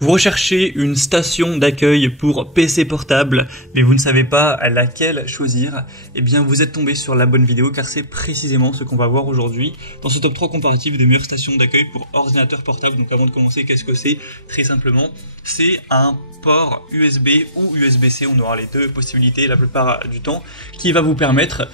Vous recherchez une station d'accueil pour PC portable, mais vous ne savez pas laquelle choisir, eh bien vous êtes tombé sur la bonne vidéo car c'est précisément ce qu'on va voir aujourd'hui dans ce top 3 comparatif des meilleures stations d'accueil pour ordinateur portable. Donc avant de commencer, qu'est-ce que c'est? Très simplement, c'est un port USB ou USB-C, on aura les deux possibilités la plupart du temps, qui va vous permettre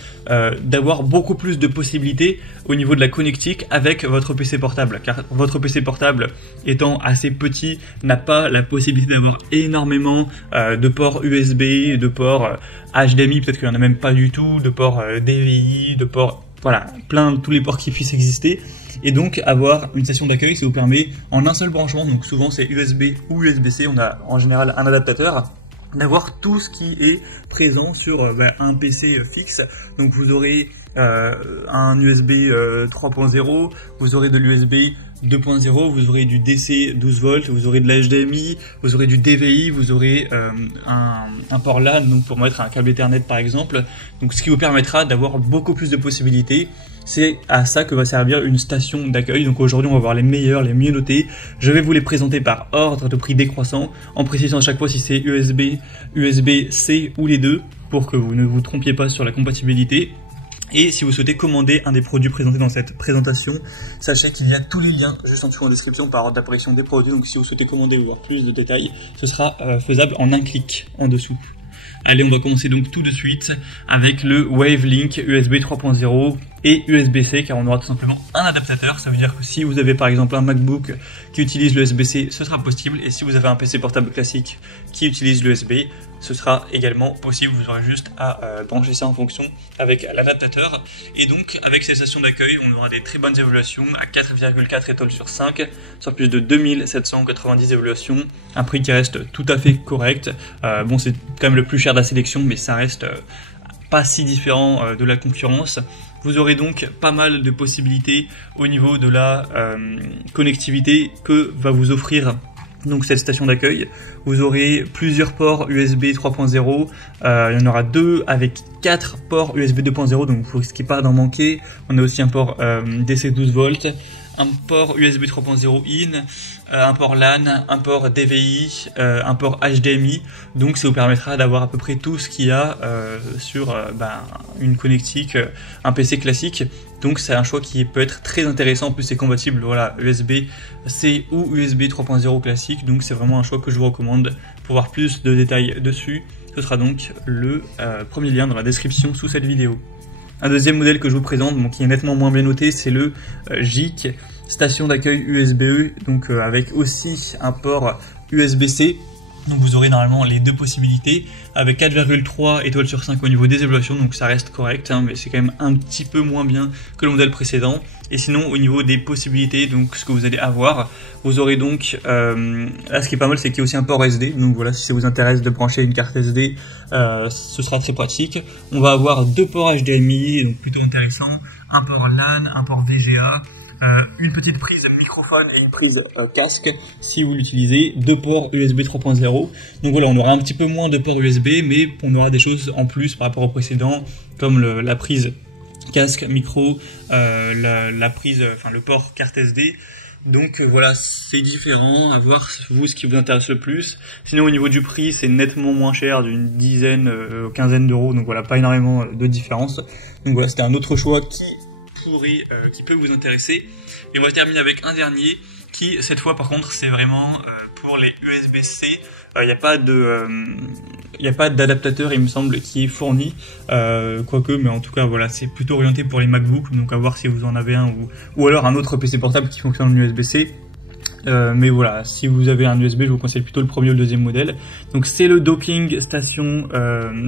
d'avoir beaucoup plus de possibilités au niveau de la connectique avec votre PC portable, car votre PC portable étant assez petit, n'a pas la possibilité d'avoir énormément de ports USB, de ports HDMI, peut-être qu'il n'y en a même pas du tout, de ports DVI, de ports, voilà, tous les ports qui puissent exister. Et donc avoir une station d'accueil, ça vous permet en un seul branchement, donc souvent c'est USB ou USB-C, on a en général un adaptateur, d'avoir tout ce qui est présent sur un PC fixe. Donc vous aurez un USB 3.0, vous aurez de l'USB 2.0, vous aurez du DC 12 volts, vous aurez de l'HDMI, vous aurez du DVI, vous aurez un port LAN, donc pour mettre un câble Ethernet par exemple, donc ce qui vous permettra d'avoir beaucoup plus de possibilités. C'est à ça que va servir une station d'accueil. Donc aujourd'hui on va voir les meilleurs, les mieux notés. Je vais vous les présenter par ordre de prix décroissant, en précisant à chaque fois si c'est USB, USB-C ou les deux, pour que vous ne vous trompiez pas sur la compatibilité. Et si vous souhaitez commander un des produits présentés dans cette présentation, sachez qu'il y a tous les liens juste en dessous en description par ordre d'apparition des produits. Donc si vous souhaitez commander ou voir plus de détails, ce sera faisable en un clic en dessous. Allez, on va commencer donc tout de suite avec le Wavelink USB 3.0 et USB-C, car on aura tout simplement un adaptateur. Ça veut dire que si vous avez par exemple un MacBook qui utilise le USB-C, ce sera possible, et si vous avez un PC portable classique qui utilise l'USB, ce sera également possible. Vous aurez juste à brancher ça en fonction avec l'adaptateur. Et donc avec ces stations d'accueil, on aura des très bonnes évaluations à 4,4 étoiles sur 5, sur plus de 2790 évaluations, un prix qui reste tout à fait correct. Bon, c'est quand même le plus cher de la sélection, mais ça reste pas si différent de la concurrence. Vous aurez donc pas mal de possibilités au niveau de la connectivité que va vous offrir donc cette station d'accueil. Vous aurez plusieurs ports USB 3.0, il y en aura 2 avec 4 ports USB 2.0, donc vous risquez pas d'en manquer. On a aussi un port DC 12 volts, un port USB 3.0 in, un port LAN, un port DVI, un port HDMI, donc ça vous permettra d'avoir à peu près tout ce qu'il y a sur une connectique, un PC classique. Donc c'est un choix qui peut être très intéressant, en plus c'est compatible, voilà, USB-C ou USB 3.0 classique, donc c'est vraiment un choix que je vous recommande. Pour voir plus de détails dessus, ce sera donc le premier lien dans la description sous cette vidéo. Un deuxième modèle que je vous présente, bon, qui est nettement moins bien noté, c'est le GIC, station d'accueil USB, donc avec aussi un port USB-C. Donc vous aurez normalement les deux possibilités, avec 4,3 étoiles sur 5 au niveau des évaluations, donc ça reste correct, hein, mais c'est quand même un petit peu moins bien que le modèle précédent. Et sinon au niveau des possibilités, donc ce que vous allez avoir, vous aurez donc, là ce qui est pas mal c'est qu'il y a aussi un port SD, donc voilà, si ça vous intéresse de brancher une carte SD, ce sera très pratique. On va avoir 2 ports HDMI, donc plutôt intéressant, un port LAN, un port VGA, une petite prise microphone et une prise casque si vous l'utilisez, 2 ports USB 3.0. Donc voilà, on aura un petit peu moins de ports USB, mais on aura des choses en plus par rapport au précédent, comme la prise casque, micro, la prise, le port carte SD. Donc voilà, c'est différent, à voir vous ce qui vous intéresse le plus. Sinon au niveau du prix, c'est nettement moins cher, d'une dizaine, quinzaine d'euros, donc voilà, pas énormément de différence. Donc voilà, c'était un autre choix qui peut vous intéresser. Et on va terminer avec un dernier qui, cette fois par contre, c'est vraiment pour les USB-C. Il n'y a pas d'adaptateur, il me semble, qui est fourni, quoique, mais en tout cas voilà, c'est plutôt orienté pour les MacBooks, donc à voir si vous en avez un ou alors un autre PC portable qui fonctionne en USB-C. Mais voilà, si vous avez un USB, je vous conseille plutôt le premier ou le deuxième modèle. Donc c'est le docking station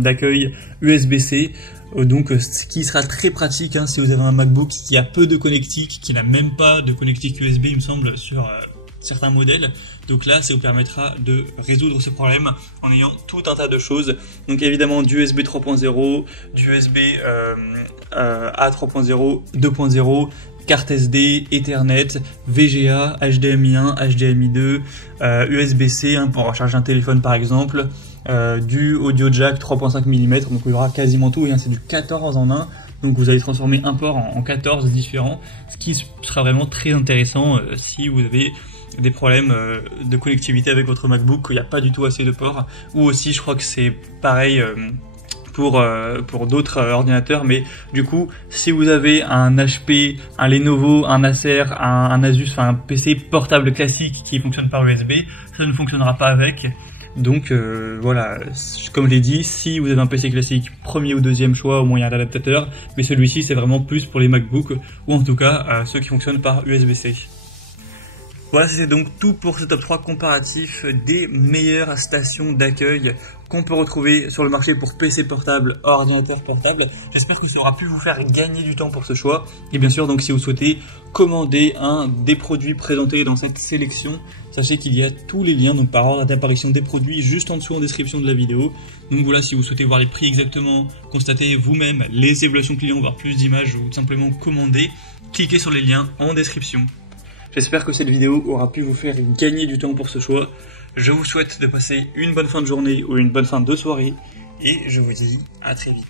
d'accueil USB-C, donc ce qui sera très pratique hein, si vous avez un MacBook qui a peu de connectique, qui n'a même pas de connectique USB, il me semble, sur certains modèles. Donc là, ça vous permettra de résoudre ce problème en ayant tout un tas de choses. Donc évidemment du USB 3.0, du USB A 3.0, 2.0, carte SD, Ethernet, VGA, HDMI 1, HDMI 2, USB-C hein, pour recharger un téléphone par exemple, du audio jack 3.5 mm, donc il y aura quasiment tout, hein, c'est du 14 en 1, donc vous allez transformer un port en 14 différents, ce qui sera vraiment très intéressant si vous avez des problèmes de connectivité avec votre MacBook, il n'y a pas du tout assez de ports, ou aussi je crois que c'est pareil pour d'autres ordinateurs, mais du coup si vous avez un HP, un Lenovo, un Acer, un Asus, enfin un PC portable classique qui fonctionne par USB, ça ne fonctionnera pas avec. Donc voilà, comme je l'ai dit, si vous avez un PC classique, premier ou deuxième choix au moyen d'adaptateur, mais celui-ci c'est vraiment plus pour les MacBooks, ou en tout cas ceux qui fonctionnent par USB-C. Voilà, c'était donc tout pour ce top 3 comparatif des meilleures stations d'accueil qu'on peut retrouver sur le marché pour PC portable, ordinateur portable. J'espère que ça aura pu vous faire gagner du temps pour ce choix. Et bien sûr, donc si vous souhaitez commander un des produits présentés dans cette sélection, sachez qu'il y a tous les liens donc par ordre d'apparition des produits juste en dessous en description de la vidéo. Donc voilà, si vous souhaitez voir les prix exactement, constater vous-même les évaluations clients, voir plus d'images ou tout simplement commander, cliquez sur les liens en description. J'espère que cette vidéo aura pu vous faire gagner du temps pour ce choix. Je vous souhaite de passer une bonne fin de journée ou une bonne fin de soirée et je vous dis à très vite.